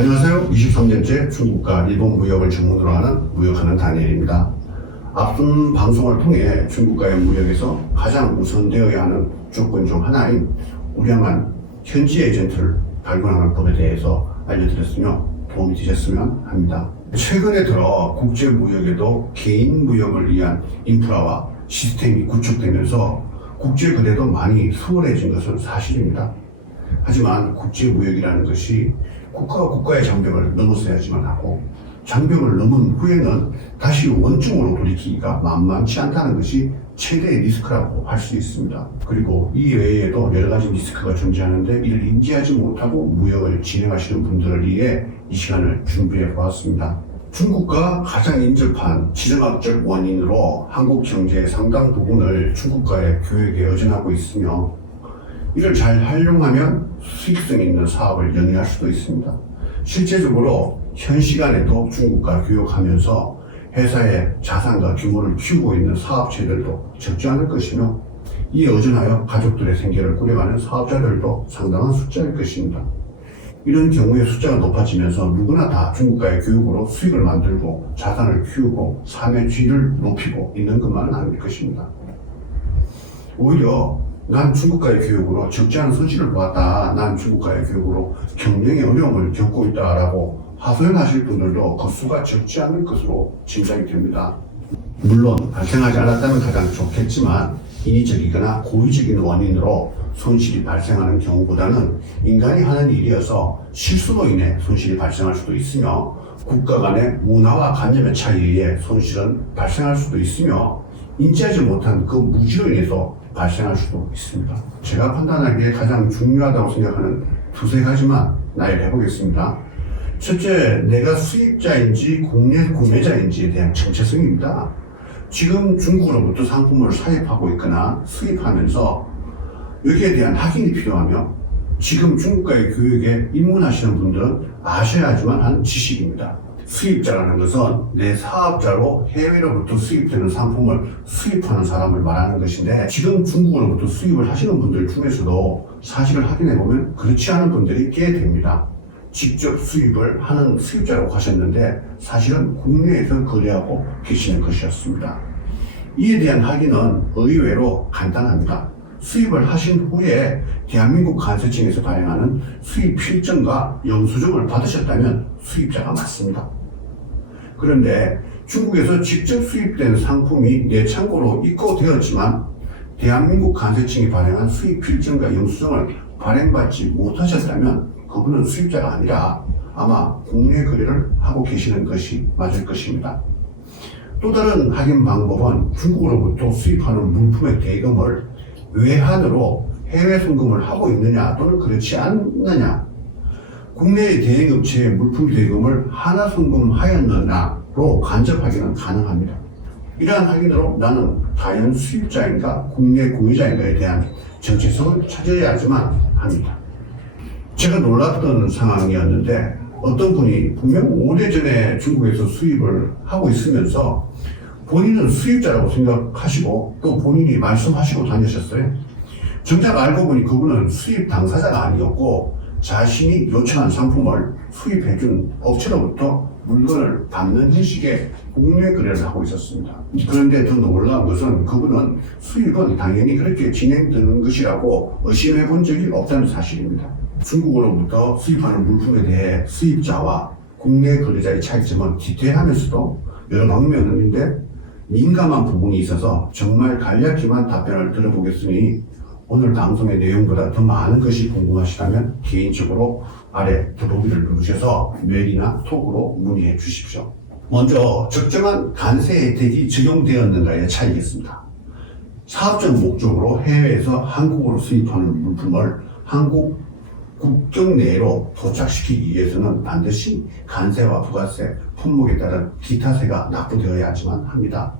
안녕하세요. 23년째 중국과 일본 무역을 전문으로 하는 무역하는 다니엘입니다. 앞선 방송을 통해 중국과의 무역에서 가장 우선되어야 하는 조건 중 하나인 우량한 현지 에이전트를 발굴하는 법에 대해서 알려드렸으며 도움이 되셨으면 합니다. 최근에 들어 국제 무역에도 개인 무역을 위한 인프라와 시스템이 구축되면서 국제 거래도 많이 수월해진 것은 사실입니다. 하지만 국제 무역이라는 것이 국가가 국가의 장벽을 넘어서야지만 하고, 장벽을 넘은 후에는 다시 원점으로 돌이키기가 만만치 않다는 것이 최대의 리스크라고 할 수 있습니다. 그리고 이 외에도 여러 가지 리스크가 존재하는데 이를 인지하지 못하고 무역을 진행하시는 분들을 위해 이 시간을 준비해 보았습니다. 중국과 가장 인접한 지정학적 원인으로 한국 경제의 상당 부분을 중국과의 교역에 의존하고 있으며, 이를 잘 활용하면 수익성 있는 사업을 영위할 수도 있습니다. 실제적으로 현 시간에도 중국과 교역하면서 회사의 자산과 규모를 키우고 있는 사업체들도 적지 않을 것이며, 이에 의존하여 가족들의 생계를 꾸려가는 사업자들도 상당한 숫자일 것입니다. 이런 경우에 숫자가 높아지면서 누구나 다 중국과의 교역으로 수익을 만들고 자산을 키우고 삶의 질을 높이고 있는 것만은 아닐 것입니다. 오히려 난 중국과의 교역으로 적지 않은 손실을 보았다, 난 중국과의 교역으로 경영의 어려움을 겪고 있다라고 하소연하실 분들도 그 수가 적지 않을 것으로 짐작이 됩니다. 물론 발생하지 않았다면 가장 좋겠지만, 인위적이거나 고의적인 원인으로 손실이 발생하는 경우보다는 인간이 하는 일이어서 실수로 인해 손실이 발생할 수도 있으며, 국가 간의 문화와 관념의 차이에 의해 손실은 발생할 수도 있으며, 인지하지 못한 그 무지로 인해서 발생할 수도 있습니다. 제가 판단하기에 가장 중요하다고 생각하는 두세 가지만 나열해 보겠습니다. 첫째, 내가 수입자인지 국내 구매자인지에 대한 정체성입니다. 지금 중국으로부터 상품을 사입하고 있거나 수입하면서 여기에 대한 확인이 필요하며, 지금 중국과의 교역에 입문하시는 분들은 아셔야지만 하는 지식입니다. 수입자라는 것은 내 사업자로 해외로부터 수입되는 상품을 수입하는 사람을 말하는 것인데, 지금 중국으로부터 수입을 하시는 분들 중에서도 사실을 확인해보면 그렇지 않은 분들이 꽤 됩니다. 직접 수입을 하는 수입자라고 하셨는데 사실은 국내에서 거래하고 계시는 것이었습니다. 이에 대한 확인은 의외로 간단합니다. 수입을 하신 후에 대한민국 관세청에서 발행하는 수입 필증과 영수증을 받으셨다면 수입자가 맞습니다. 그런데 중국에서 직접 수입된 상품이 내 창고로 입고되었지만 대한민국 관세청이 발행한 수입 필증과 영수증을 발행받지 못하셨다면 그분은 수입자가 아니라 아마 국내 거래를 하고 계시는 것이 맞을 것입니다. 또 다른 확인 방법은 중국으로부터 수입하는 물품의 대금을 외환으로 해외 송금을 하고 있느냐 또는 그렇지 않느냐, 국내의 대행업체의 물품 대금을 하나 송금하였느냐로 간접 확인은 가능합니다. 이러한 확인으로 나는 과연 수입자인가 국내 구매자인가에 대한 정체성을 찾아야지만 합니다. 제가 놀랐던 상황이었는데, 어떤 분이 분명 오래전에 중국에서 수입을 하고 있으면서 본인은 수입자라고 생각하시고 또 본인이 말씀하시고 다니셨어요. 정작 알고 보니 그분은 수입 당사자가 아니었고 자신이 요청한 상품을 수입해준 업체로부터 물건을 받는 형식의 국내 거래를 하고 있었습니다. 그런데 더 놀라운 것은 그분은 수입은 당연히 그렇게 진행되는 것이라고 의심해 본 적이 없다는 사실입니다. 중국으로부터 수입하는 물품에 대해 수입자와 국내 거래자의 차이점은 디테일하면서도 여러 방면인데 민감한 부분이 있어서 정말 간략히만 답변을 들어보겠으니, 오늘 방송의 내용보다 더 많은 것이 궁금하시다면 개인적으로 아래 더보기를 누르셔서 메일이나 톡으로 문의해 주십시오. 먼저 적정한 관세 혜택이 적용되었는가의 차이겠습니다. 사업적 목적으로 해외에서 한국으로 수입하는 물품을 한국 국경 내로 도착시키기 위해서는 반드시 관세와 부가세, 품목에 따른 기타세가 납부되어야지만 합니다.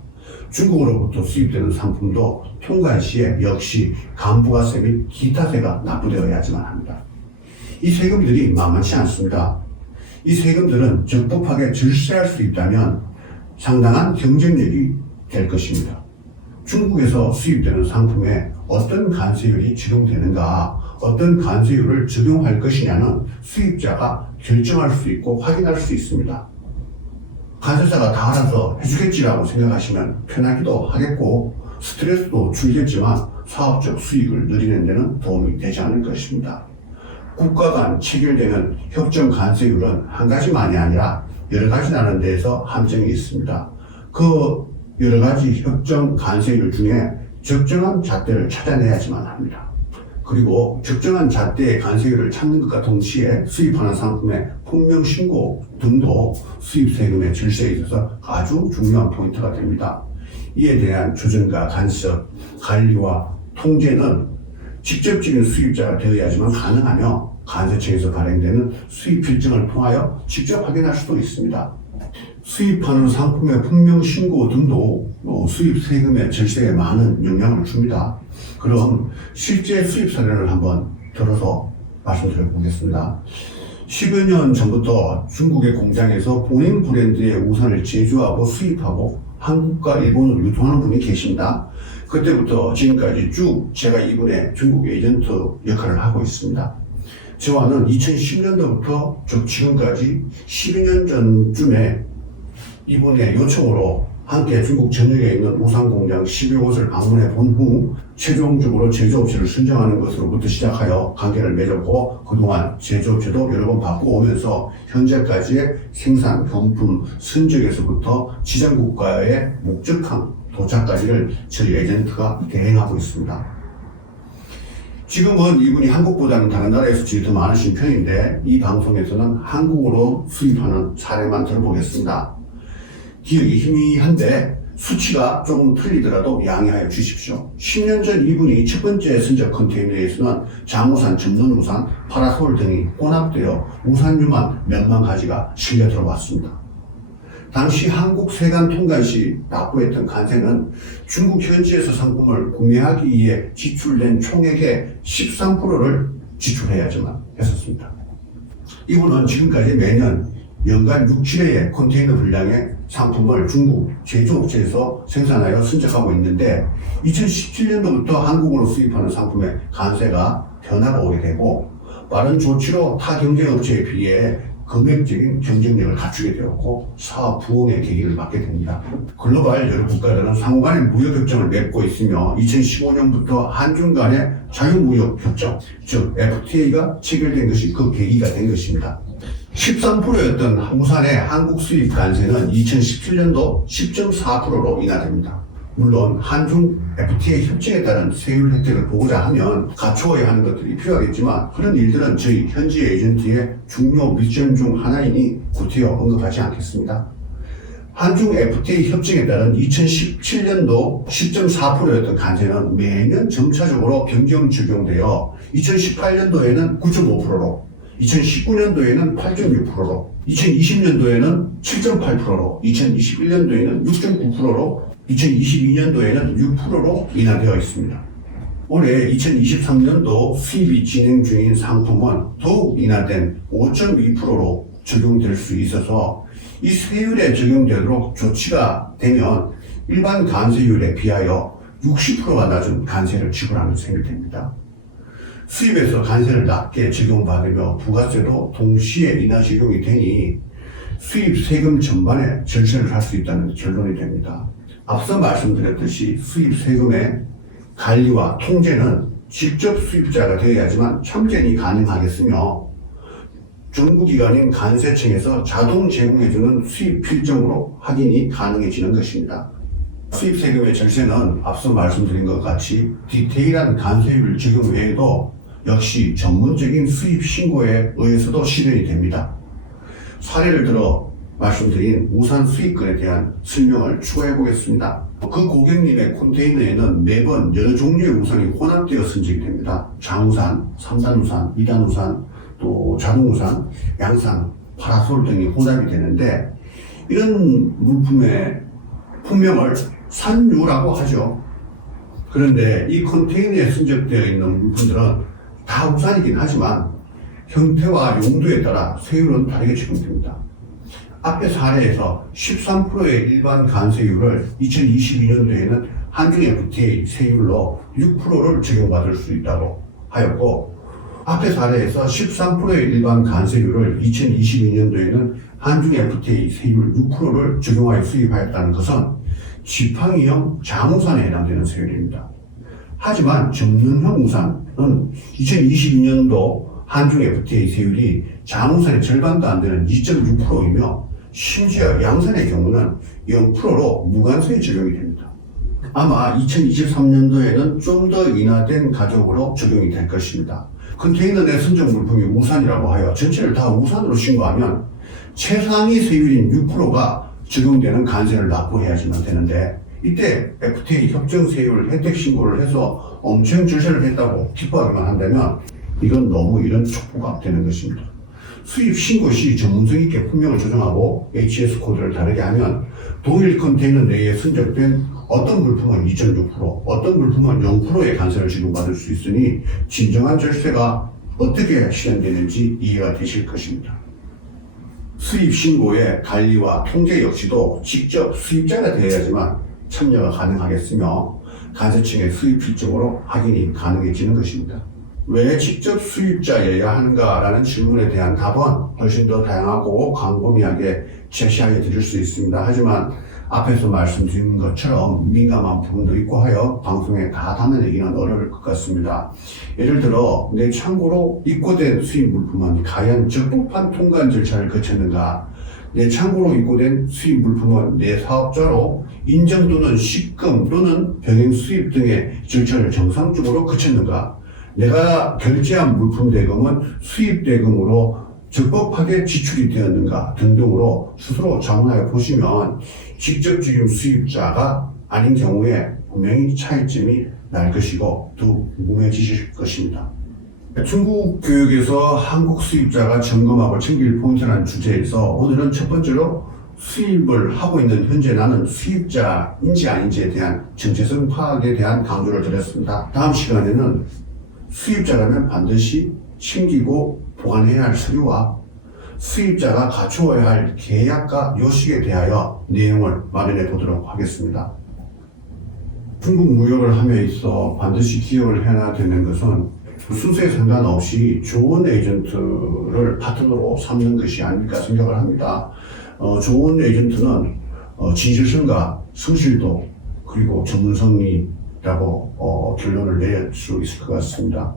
중국으로부터 수입되는 상품도 통관 시에 역시 간부가세 및 기타세가 납부되어야지만 합니다. 이 세금들이 만만치 않습니다. 이 세금들은 적법하게 절세할 수 있다면 상당한 경쟁력이 될 것입니다. 중국에서 수입되는 상품에 어떤 관세율이 적용되는가, 어떤 관세율을 적용할 것이냐는 수입자가 결정할 수 있고 확인할 수 있습니다. 간세사가 다 알아서 해주겠지라고 생각하시면 편하기도 하겠고 스트레스도 줄겠지만 사업적 수익을 늘리는 데는 도움이 되지 않을 것입니다. 국가 간 체결되는 협정 간세율은 한 가지만이 아니라 여러 가지 나는 데에서 함정이 있습니다. 그 여러 가지 협정 간세율 중에 적정한 잣대를 찾아내야지만 합니다. 그리고 적정한 잣대의 간세율을 찾는 것과 동시에 수입하는 상품의 품명 신고 등도 수입 세금의 질서에 있어서 아주 중요한 포인트가 됩니다. 이에 대한 조정과 간섭, 관리와 통제는 직접적인 수입자가 되어야지만 가능하며 간세청에서 발행되는 수입 필증을 통하여 직접 확인할 수도 있습니다. 수입하는 상품의 품명 신고 등도 수입 세금의 절세에 많은 영향을 줍니다. 그럼 실제 수입 사례를 한번 들어서 말씀드려 보겠습니다. 10여 년 전부터 중국의 공장에서 본인 브랜드의 우산을 제조하고 수입하고 한국과 일본을 유통하는 분이 계십니다. 그때부터 지금까지 쭉 제가 이분의 중국 에이전트 역할을 하고 있습니다. 저와는 2010년도부터 지금까지 12년 전쯤에 이분의 요청으로 함께 중국 전역에 있는 우산 공장 10여 곳을 방문해 본 후 최종적으로 제조업체를 선정하는 것으로부터 시작하여 관계를 맺었고 그동안 제조업체도 여러 번 바꾸오면서 현재까지의 생산, 경품, 선적에서부터 지정국가의 목적항 도착까지를 저희 에이전트가 대행하고 있습니다. 지금은 이분이 한국보다는 다른 나라에서 질이 더 많으신 편인데 이 방송에서는 한국으로 수입하는 사례만 들어보겠습니다. 기억이 희미한데 수치가 조금 틀리더라도 양해하여 주십시오. 10년 전 이분이 첫 번째 선적 컨테이너에서는 장우산, 전문우산, 파라솔 등이 혼합되어 우산류만 몇만 가지가 실려 들어왔습니다. 당시 한국 세관 통관 시 납부했던 간세는 중국 현지에서 상품을 구매하기 위해 지출된 총액의 13%를 지출해야지만 했었습니다. 이분은 지금까지 매년 연간 6, 7회의 컨테이너 분량의 상품을 중국 제조업체에서 생산하여 선적하고 있는데 2017년도부터 한국으로 수입하는 상품의 간세가 변화가 오게 되고 빠른 조치로 타 경쟁업체에 비해 금액적인 경쟁력을 갖추게 되었고 사업 부흥의 계기를 맞게 됩니다. 글로벌 여러 국가들은 상호간의 무역협정을 맺고 있으며 2015년부터 한중 간의 자유무역협정, 즉 FTA가 체결된 것이 그 계기가 된 것입니다. 13%였던 우산의 한국 수입 간세는 2017년도 10.4%로 인하됩니다. 물론 한중 FTA 협정에 따른 세율 혜택을 보고자 하면 갖추어야 하는 것들이 필요하겠지만 그런 일들은 저희 현지 에이전트의 중요 미션 중 하나이니 구태여 언급하지 않겠습니다. 한중 FTA 협정에 따른 2017년도 10.4%였던 간세는 매년 점차적으로 변경 적용되어 2018년도에는 9.5%로 2019년도에는 8.6%로 2020년도에는 7.8%로 2021년도에는 6.9%로 2022년도에는 6%로 인하되어 있습니다. 올해 2023년도 수입이 진행 중인 상품은 더욱 인하된 5.2%로 적용될 수 있어서 이 세율에 적용되도록 조치가 되면 일반 간세율에 비하여 60%가 낮은 간세를 지불하는 셈이 됩니다. 수입에서 간세를 낮게 적용받으며 부가세도 동시에 인하 적용이 되니 수입 세금 전반에 절세를 할 수 있다는 결론이 됩니다. 앞서 말씀드렸듯이 수입 세금의 관리와 통제는 직접 수입자가 되어야지만 참전이 가능하겠으며 정부기관인 간세청에서 자동 제공해주는 수입 필정으로 확인이 가능해지는 것입니다. 수입 세금의 절세는 앞서 말씀드린 것 같이 디테일한 간세율 적용 외에도 역시 전문적인 수입 신고에 의해서도 실현이 됩니다. 사례를 들어 말씀드린 우산 수입권에 대한 설명을 추가해 보겠습니다. 그 고객님의 컨테이너에는 매번 여러 종류의 우산이 혼합되어 선적이 됩니다. 장우산, 3단 우산, 2단 우산, 또 자동 우산, 양산, 파라솔 등이 혼합이 되는데 이런 물품의 품명을 산유라고 하죠. 그런데 이 컨테이너에 선적되어 있는 물품들은 다 우산이긴 하지만 형태와 용도에 따라 세율은 다르게 적용됩니다. 앞의 사례에서 13%의 일반 간세율을 2022년도에는 한중 FTA 세율로 6%를 적용받을 수 있다고 하였고 앞의 사례에서 13%의 일반 관세율을 2022년도에는 한중 FTA 세율 6%를 적용하여 수입하였다는 것은 지팡이형 장우산에 해당되는 세율입니다. 하지만 접는형 우산은 2022년도 한중 FTA 세율이 장우산의 절반도 안 되는 2.6%이며 심지어 양산의 경우는 0%로 무관세에 적용이 됩니다. 아마 2023년도에는 좀 더 인하된 가격으로 적용이 될 것입니다. 컨테이너 내 선적 물품이 우산이라고 하여 전체를 다 우산으로 신고하면 최상위 세율인 6%가 적용되는 관세를 납부해야지만 되는데, 이때 FTA 협정 세율 혜택 신고를 해서 엄청 절세를 했다고 기뻐하기만 한다면 이건 너무 이런 촉구가 되는 것입니다. 수입 신고 시 전문성 있게 품명을 조정하고 HS 코드를 다르게 하면 동일 컨테이너 내에 선적된 어떤 물품은 2.6%, 어떤 물품은 0%의 관세를 지급받을 수 있으니 진정한 절세가 어떻게 실현되는지 이해가 되실 것입니다. 수입 신고의 관리와 통제 역시도 직접 수입자가 되어야지만 참여가 가능하겠으며 관세청의 수입 필적으로 확인이 가능해지는 것입니다. 왜 직접 수입자여야 하는가라는 질문에 대한 답은 훨씬 더 다양하고 광범위하게 제시하여 드릴 수 있습니다. 하지만 앞에서 말씀드린 것처럼 민감한 부분도 있고 하여 방송에 다 담아내기는 어려울 것 같습니다. 예를 들어 내 창고로 입고된 수입 물품은 과연 적법한 통관 절차를 거쳤는가, 내 창고로 입고된 수입 물품은 내 사업자로 인정 또는 식금 또는 병행 수입 등의 절차를 정상적으로 거쳤는가, 내가 결제한 물품 대금은 수입 대금으로 적법하게 지출이 되었는가 등등으로 스스로 자문하여 보시면 직접 지금 수입자가 아닌 경우에 분명히 차이점이 날 것이고 더 궁금해지실 것입니다. 중국 교육에서 한국 수입자가 점검하고 챙길 포인트라는 주제에서 오늘은 첫 번째로 수입을 하고 있는 현재 나는 수입자인지 아닌지에 대한 정체성 파악에 대한 강조를 드렸습니다. 다음 시간에는 수입자라면 반드시 챙기고 보관해야 할 서류와 수입자가 갖추어야 할 계약과 요식에 대하여 내용을 마련해 보도록 하겠습니다. 중국 무역을 함에 있어 반드시 기억을 해야 되는 것은 순서에 상관없이 좋은 에이전트를 파트너로 삼는 것이 아닐까 생각을 합니다. 좋은 에이전트는 진실성과 성실도 그리고 전문성이라고 결론을 내릴 수 있을 것 같습니다.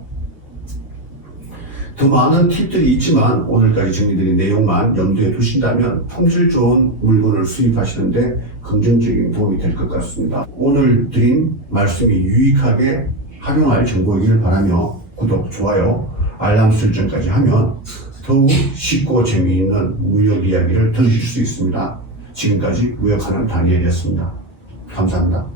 더 많은 팁들이 있지만 오늘까지 정리드린 내용만 염두에 두신다면 품질 좋은 물건을 수입하시는데 긍정적인 도움이 될 것 같습니다. 오늘 드린 말씀이 유익하게 활용할 정보이기를 바라며 구독, 좋아요, 알람 설정까지 하면 더욱 쉽고 재미있는 무역 이야기를 들으실 수 있습니다. 지금까지 무역하는 다니엘이었습니다. 감사합니다.